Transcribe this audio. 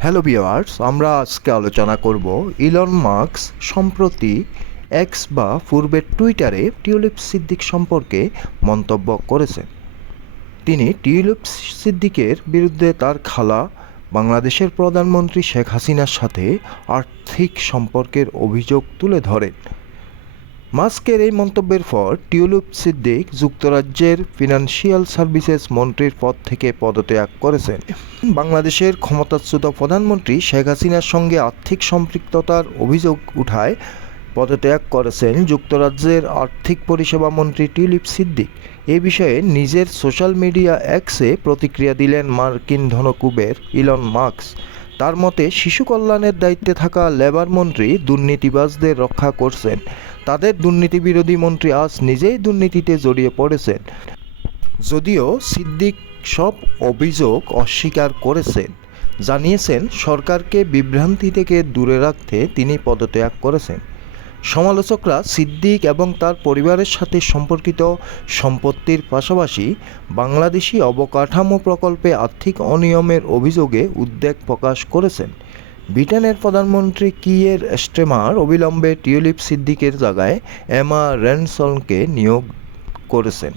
Hello বিয়ার্স আমরা আজকে আলোচনা করব ইলন মার্কস সম্প্রতি এক্স বা পূর্বের টুইটারে টিউলিপ সিদ্দিক সম্পর্কে মন্তব্য করেছেন তিনি টিউলিপ সিদ্দিকের বিরুদ্ধে তার খালা বাংলাদেশের প্রধানমন্ত্রী শেখ হাসিনার সাথে আর্থিক সম্পর্কের অভিযোগ তুলে ধরেন। মাস্কের এই মন্তব্যের পর টিউলিপ সিদ্দিক যুক্তরাজ্যের ফিনান্সিয়াল সার্ভিসেস মন্ত্রীর পদ থেকে পদত্যাগ করেছেন। বাংলাদেশের ক্ষমতাচ্যুত প্রধানমন্ত্রী শেখ হাসিনার সঙ্গে আর্থিক সম্পৃক্ততার অভিযোগ উঠায় পদত্যাগ করেছেন যুক্তরাজ্যের আর্থিক পরিষেবা মন্ত্রী টিউলিপ সিদ্দিক। এ বিষয়ে নিজের সোশ্যাল মিডিয়া অ্যাক্সে প্রতিক্রিয়া দিলেন মার্কিন ধনকুবের ইলন মার্কস তার মতে, শিশু কল্যাণের দায়িত্বে থাকা লেবার মন্ত্রী দুর্নীতিবাজদের রক্ষা করছেন। তাদের দুর্নীতি বিরোধী মন্ত্রী আজ নিজেই দুর্নীতিতে জড়িয়ে পড়েছেন। যদিও সিদ্দিক সব অভিযোগ অস্বীকার করেছেন। জানিয়েছেন, সরকারকে বিভ্রান্তি থেকে দূরে রাখতে তিনি পদত্যাগ করেছেন। সমালোচকরা সিদ্দিক এবং তার পরিবারের সাথে সম্পর্কিত সম্পত্তির পাশাপাশি বাংলাদেশি অবকাঠামো প্রকল্পে আর্থিক অনিয়মের অভিযোগে উদ্বেগ প্রকাশ করেছেন। ব্রিটেনের প্রধানমন্ত্রী কিয়ের স্টেমার অবিলম্বে টিউলিপ সিদ্দিকের জায়গায় এমা র্যানসনকে নিয়োগ করেছেন।